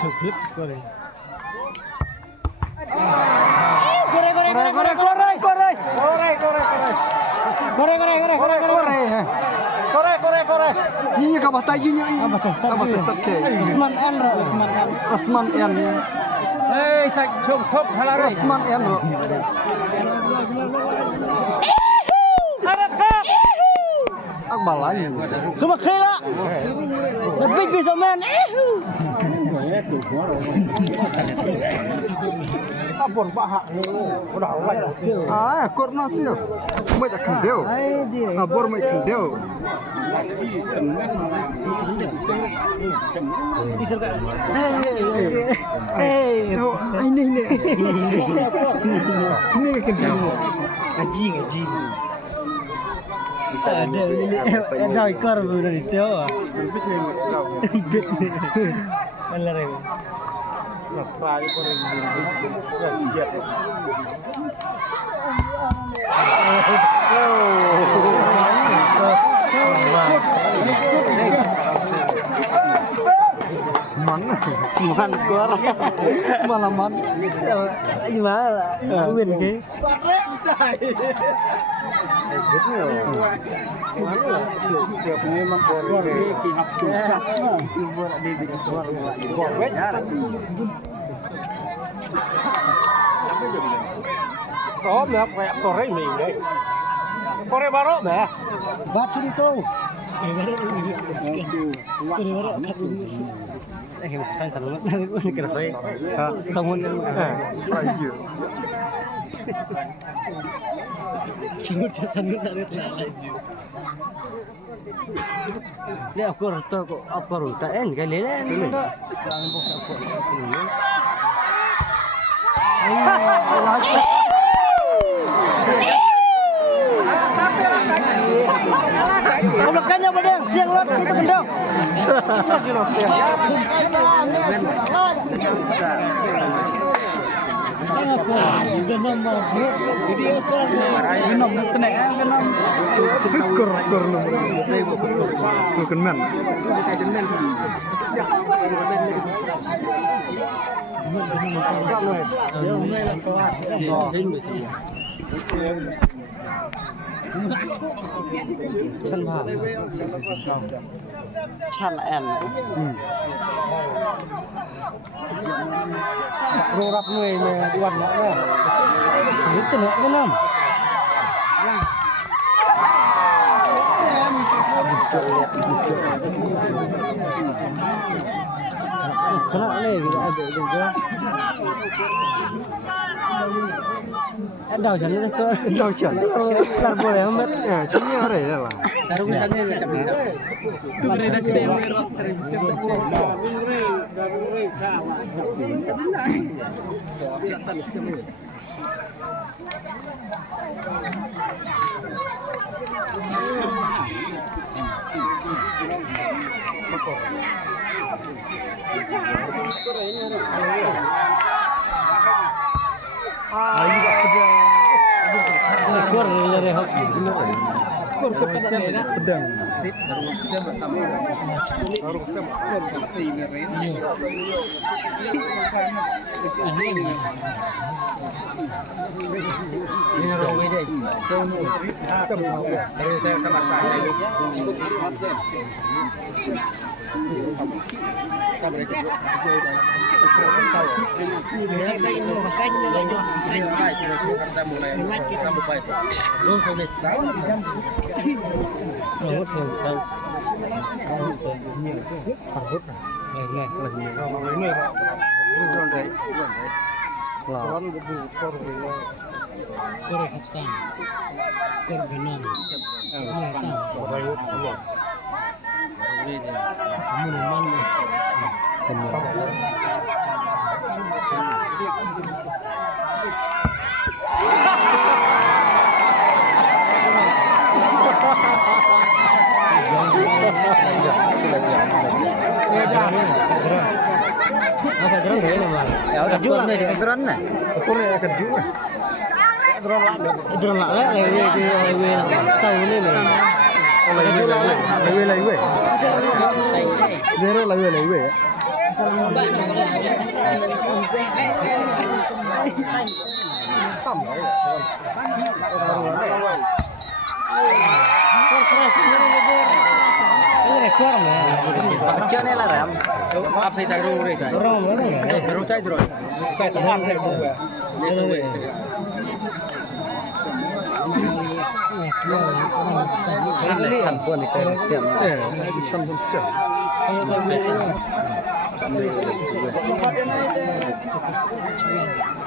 Grip kore. Kore. Ini kabah tajinya ini. Osman N. Osman N. Saya cukup halare. Osman N. Akbalanya. Cuma kira. The big businessman. Abon paha. Udah lah. Korna tu. Mai tak kendeu. Abor mai kendeu. Ini. Ini kendeu. Ngaji. Ada ikor udah di teo. Bit nih. Halare. Prali kore giat. Mana? Man keluar. Malaman. Gimana? Win ke? Có được kayak Korea mình đấy. Korea baru dah. Baca itu. Kesan sangat kenapa? Samun Ayo. Singur sangat dari lagi. Ni aku rata ko apa rata en kali ni. Jangan bos aku ini. Kebelakannya bedeng, siang lot itu bendong. Apa? Juga nama jadi apa? Genom kena genom. Kur nomor. Kemen. Chân vào chăn là em Rồiรับngười đi ăn nữa nè. biết từ nữa cái năm kena nih gitu ada juga đào chắn đấy cơ Đâu chẩn. làm bộ này không biết Chính như thế là. taruh di sana ya capek itu berada di Kur dari hok. Kur sepeda pedang. Apa terang gak nama? Ya udah jual nih kebetulan nih. Korea kerja. Drone lah lewe itu lewe tahu ini nih. Lewe. Zero lewe. Rekor Kecil ni lah ram. Apa sih tak ruru itu? orang mana ya? Ruru tak ruru. Tak tahan tak ruru. Campur ni kan setiap. Campur setiap.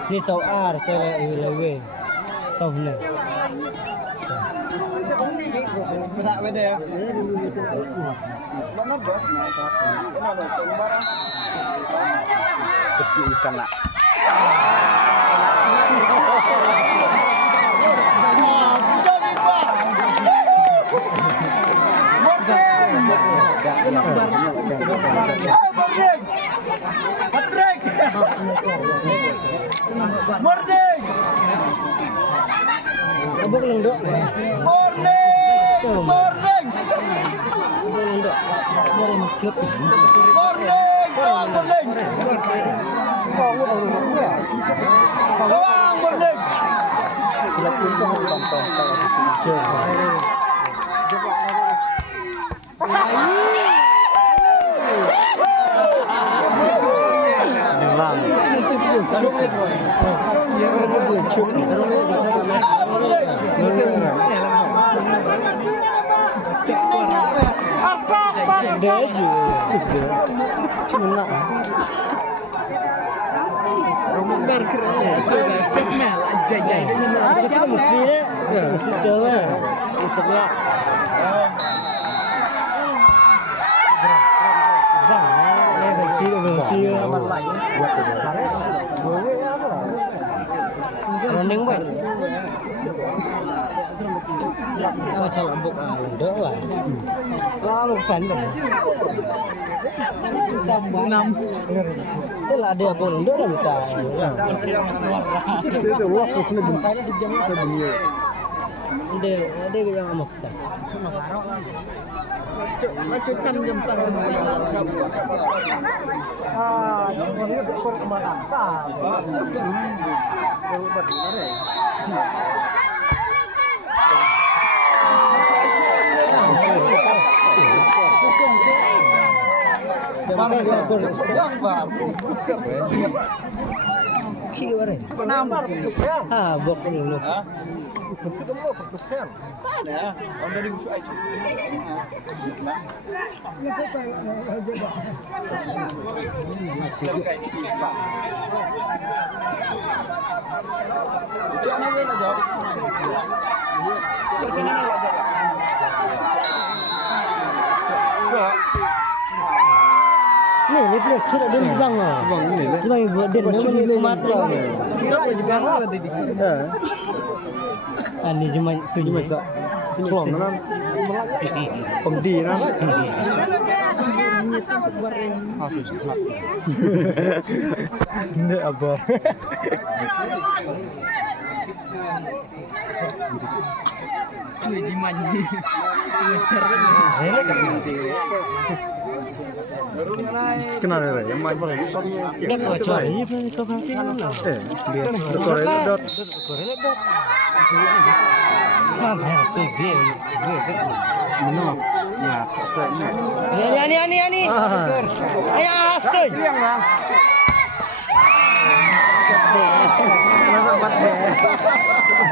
Ni sau ar cara lewe. Sau ni. Berak beda ya. Mana bos ni? Mana sembarang. Kecil ikan lah. Morning. Abang lendok. Morning. Morning. Lendok. Morning macet. Morning. Morning. Morning. Silakan sampai kalau sisi. Jelang. Dia je. Cuma nak. Romber keren. Signal jajai. Macam mesti ya. Mesti tu lah. Sebelah. Bang, berhenti. Running baik. Macam lambuk lendok lah. Lama kesan dah. Enam. Itulah ada apa lendok dah minta. Itu luas sini bentar sedunia. Ada yang amat kesan. Macam jam tangan. Ini ekor kemana? Ni dia cerita dia bang ah. Bang ni lah. Bang buat dia ni mati. Ani cuma sunyi. Macam Klong kan. Pemdi kan. Aku cepat. Ni apa? Jiman. Kenal ya? Yang main boleh. Dah kacau. Ini pun kau perhati kan? Dia korel dot. Korel dot. Mana sih dia? Minum. Ya, saya. Ani. Ayah hasut. Yang lah. Mana bat deh.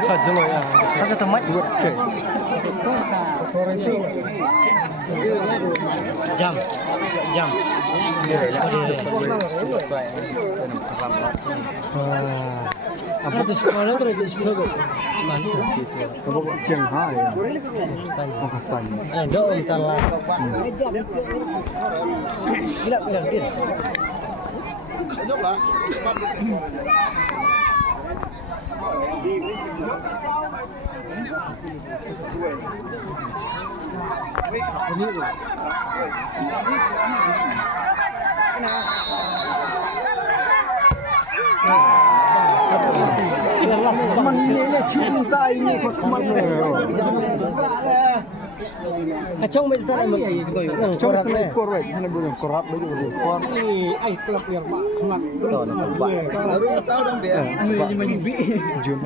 Saja lo ya. Kata temat buat sikit. Jam. Apa tu sekolah tu ada sekolah. Apa Shanghai ya? San. Dok entahlah. Gila dia. Jomlah. Teman ini cinta ini kemana? Kacang macam mana? Cuma sama ekor weh, sana belum korap lagi ekor. Ai kelab yang mak semak. Tahu nak buat. Baru asal dah biar. Jum.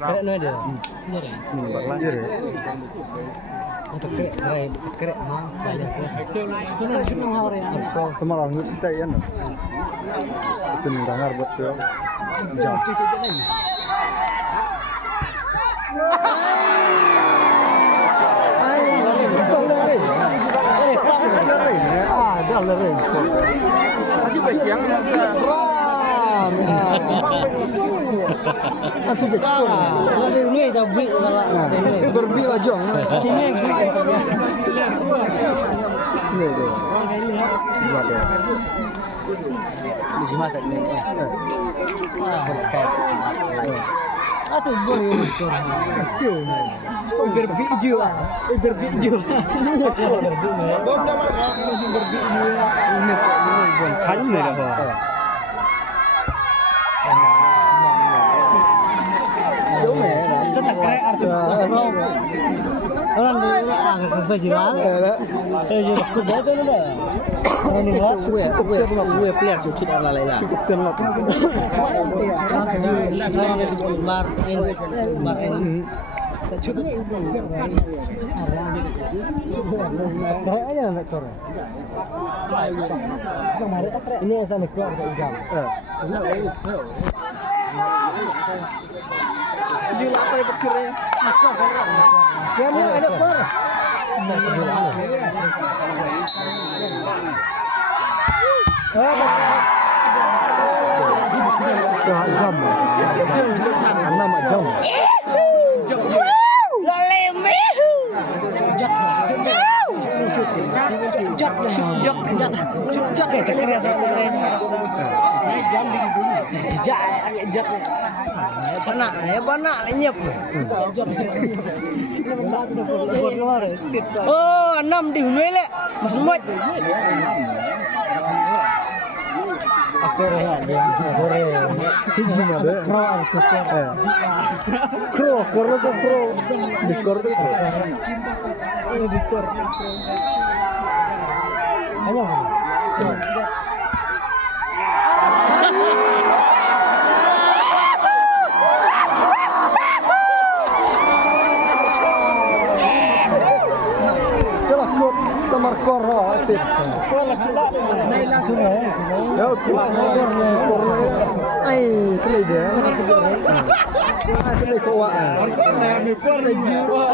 Kerana ada. Berlanjut ya. Untuk kerek mah banyak. Semalam ni cerita ya. Itu dengar betul. Jam. Betul lari. Ada lari. Lagi baik yang ram. Antu jatuh. Lari ni dah beli malah. Berbi lah jong. Ini beli. Ni tu. Buat dia. Di Jumat tak ni. Atu boleh betul. Kacau. Berbi juga. Berbi juga. Ini bukan kayu dah. Jom Kita tak kira arti. Orang dia agak sejual. Sejual kuda tu ada. Orang ni buat kue pelik cuci orang lain lah. cukup tenang. Bar ini. Cukup. Keren aja nak keren. Ini yang sana keluar ke jam. Jual apa yang bercerai? Kamu ada per? Jam. 6 jam. Jok deh terkira sama lain. Jam di dulu. Jejak agak jok. Bana lenyap. Oh, 6 di Hunwei le. Mas Moit. Aku rehat dia. Kore. Hiji mana? Kro, kro tu kro. Di kro tu kro. Di kor. Hanya. Kalau kor sama kor aktif. Naik langsung ya. Ya, cuma kor. Ai, kelai dia. Ah, kelai kau wah.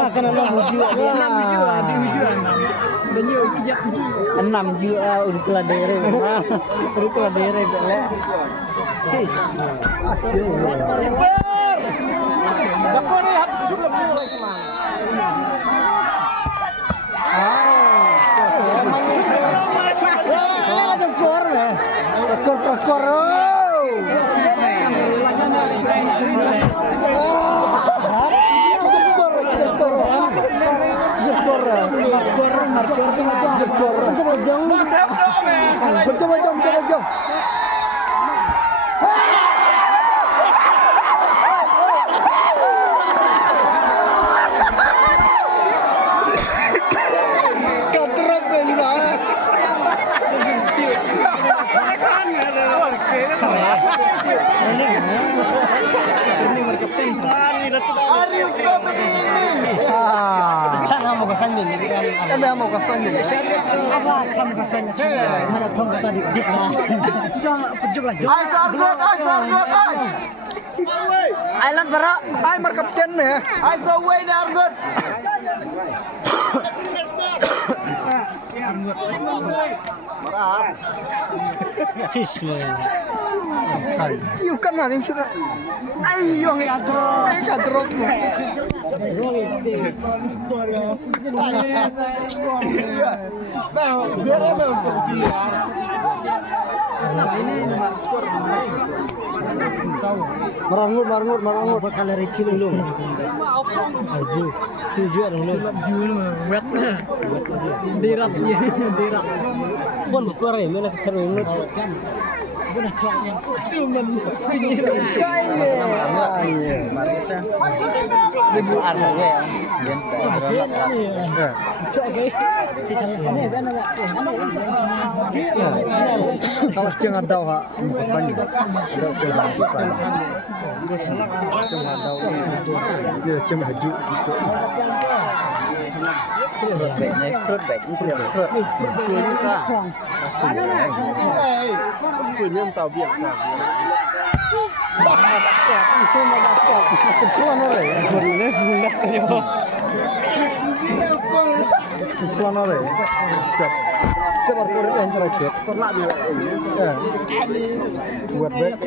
Kena 6 juta. 6 juta di hujan. Banyak pijak. 6 juta udah kelar daerah. Udah kelar daerah boleh. Sis. Dapat ni hat cukup pura semua. Macam cor lah. Kor. Jom. Katrok ni lah. Cara mau kesan ni kan. Kan mau kesan ni. Apa cara kesannya? Mana tong tadi dik lah. Jom pejuklah jom. Island bara. Ai mar kapten ni. I saw way there good. Cis You kan mah yang sudah. Ayo kadrok. Marangut. Bakal recil dulu. Aju. Setuju dulu. Wet. Dirat. Pun keluar ya, mana keluar. Benar klangnya. Cuman sini. Kai ni. Ibu arah ya. Kalau jangan tahu hak pesannya. Tidak jangan pesan. Jangan tahu. Dia cuma haju. Fruit bag này, fruit bag cũng được. Suy như ta. Suy như tàu biển cả. Itu mana stop? Kecuali orang. Boleh bulat aja. Kecuali orang. Stop. Stop berkorek yang terakhir. Pernah dia. Buat bag.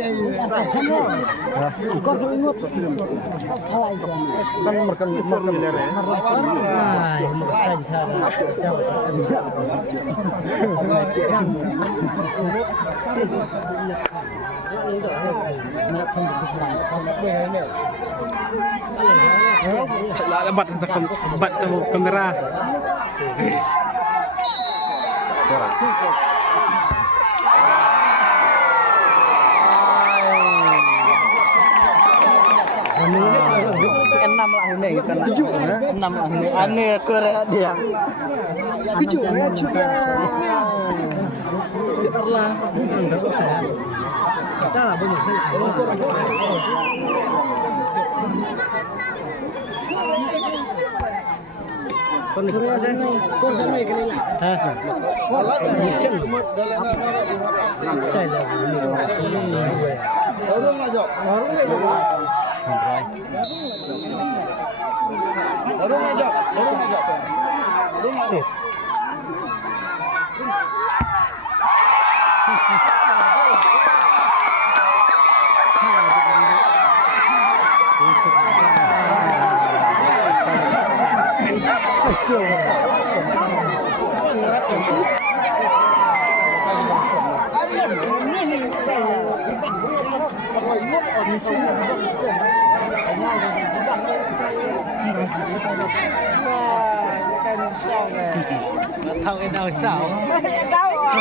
Hah? Kau kalau ingat. Kan makan miler ya. Ah, makan cara. Bat kamera. Enam lah ini kan. Tujuh, enam lah ini. Aneh Korea dia. Kejuk ya juga. Lah, kita lah banyak Con Korea sana, con sana cái này. Hả? Chân. Chạy là Orang aja. Orang aja. Orang aja. Orang aja. Orang aja. Thằng cái đầu xảo. Đau à?